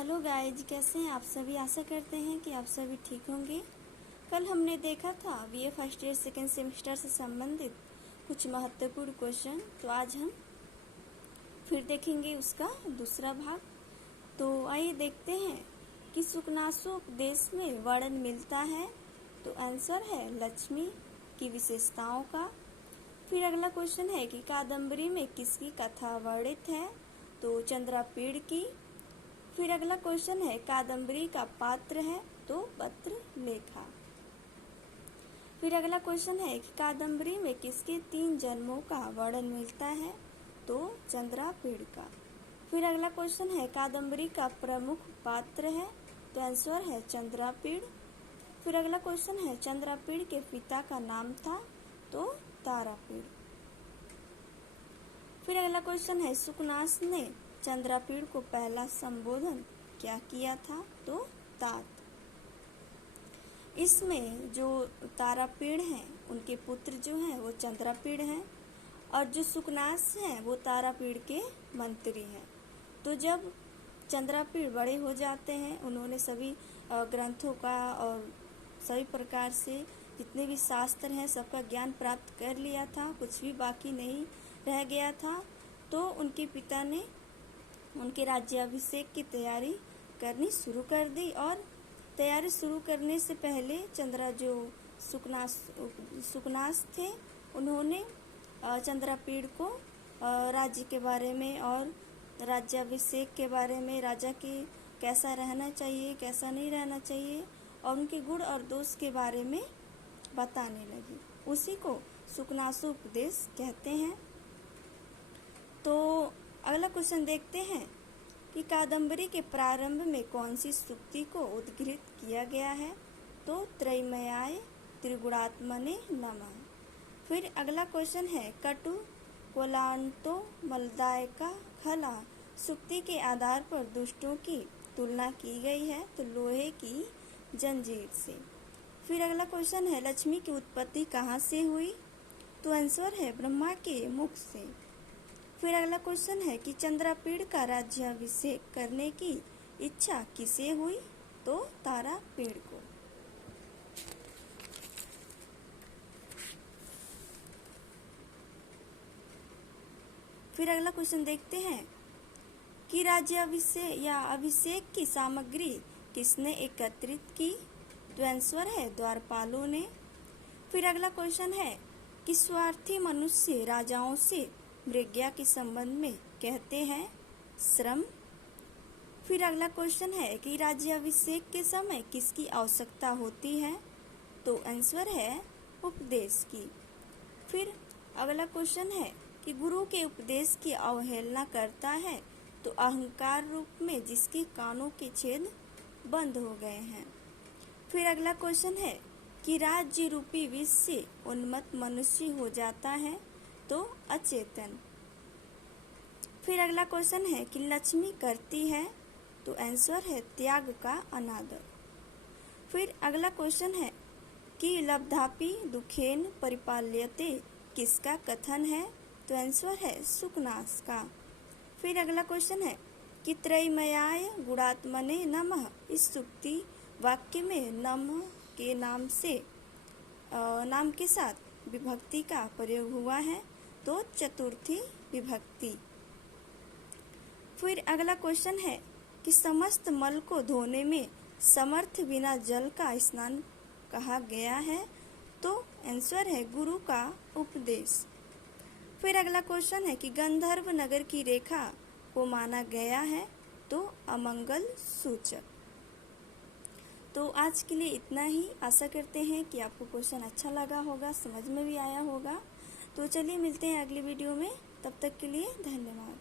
Hello guys, कैसे हैं आप सभी। आशा करते हैं कि आप सभी ठीक होंगे। कल हमने देखा था BA first year second semester से संबंधित कुछ महत्वपूर्ण क्वेश्चन। तो आज हम फिर देखेंगे उसका दूसरा भाग। तो आइए देखते हैं कि शुकनासोपदेश में वर्णन मिलता है। तो आंसर है लक्ष्मी की विशेषताओं का। फिर अगला क्वेश्चन है कि कादम्बरी में किसकी कथा वर्णित है। तो चंद्रापीड़ की। फिर अगला क्वेश्चन है कादम्बरी का पात्र है। तो पत्र लेखा। फिर अगला क्वेश्चन है कि कादम्बरी में किसके 3 जन्मों का वर्णन मिलता है। तो चंद्रापीड़ का। फिर अगला क्वेश्चन है कादम्बरी का प्रमुख पात्र है। तो आंसर है चंद्रापीड़। फिर अगला क्वेश्चन है चंद्रापीड़ के पिता का नाम था। तो तारापीड़। फिर अगला क्वेश्चन है शुकनास ने चंद्रापीड़ को पहला संबोधन क्या किया था। तो तात। इसमें जो तारापीड़ हैं उनके पुत्र जो हैं वो चंद्रापीड़ हैं और जो शुकनास हैं वो तारापीड़ के मंत्री हैं। तो जब चंद्रापीड़ बड़े हो जाते हैं, उन्होंने सभी ग्रंथों का और सभी प्रकार से जितने भी शास्त्र हैं सबका ज्ञान प्राप्त कर लिया था, कुछ भी बाकी नहीं रह गया था। तो उनके पिता ने उनके राज्याभिषेक की तैयारी करनी शुरू कर दी और तैयारी शुरू करने से पहले जो शुकनास थे उन्होंने चंद्रापीड़ को राज्य के बारे में और राज्याभिषेक के बारे में, राजा के कैसा रहना चाहिए कैसा नहीं रहना चाहिए और उनके गुण और दोष के बारे में बताने लगी। उसी को शुकनासोपदेश कहते हैं। तो अगला क्वेश्चन देखते हैं कि कादम्बरी के प्रारंभ में कौन सी सूक्ति को उद्धृत किया गया है। तो त्रैमयाय त्रिगुणात्मने नमः। फिर अगला क्वेश्चन है कटु कोलांतो मलदाय का खला सूक्ति के आधार पर दुष्टों की तुलना की गई है। तो लोहे की जंजीर से। फिर अगला क्वेश्चन है लक्ष्मी की उत्पत्ति कहाँ से हुई। तो आंसर है ब्रह्मा के मुख से। फिर अगला क्वेश्चन है कि चंद्रापीड़ का राज्याभिषेक करने की इच्छा किसे हुई। तो तारापीड़ को। फिर अगला क्वेश्चन देखते हैं कि राज्याभिषेक या अभिषेक की सामग्री किसने एकत्रित की। तो आंसर है द्वारपालों ने। फिर अगला क्वेश्चन है कि स्वार्थी मनुष्य राजाओं से मृज्ञा के संबंध में कहते हैं श्रम। फिर अगला क्वेश्चन है कि राज्याभिषेक के समय किसकी आवश्यकता होती है। तो आंसर है उपदेश की। फिर अगला क्वेश्चन है कि गुरु के उपदेश की अवहेलना करता है तो अहंकार रूप में जिसके कानों के छेद बंद हो गए हैं। फिर अगला क्वेश्चन है कि राज्य रूपी विष से उन्मत्त मनुष्य हो जाता है। तो अचेतन। फिर अगला क्वेश्चन है कि लक्ष्मी करती है। तो आंसर है त्याग का अनादर। फिर अगला क्वेश्चन है कि लब्धापि दुखेन परिपाल्यते किसका कथन है। तो आंसर है शुकनास का। फिर अगला क्वेश्चन है कि त्रैमयाय गुणात्मने नमः इस सूक्ति वाक्य में नमः के नाम के साथ विभक्ति का प्रयोग हुआ है। तो चतुर्थी विभक्ति। फिर अगला क्वेश्चन है कि समस्त मल को धोने में समर्थ बिना जल का स्नान कहा गया है। तो आंसर है गुरु का उपदेश। फिर अगला क्वेश्चन है कि गंधर्व नगर की रेखा को माना गया है। तो अमंगल सूचक। तो आज के लिए इतना ही। आशा करते हैं कि आपको क्वेश्चन अच्छा लगा होगा, समझ में भी आया होगा। तो चलिए मिलते हैं अगली वीडियो में। तब तक के लिए धन्यवाद।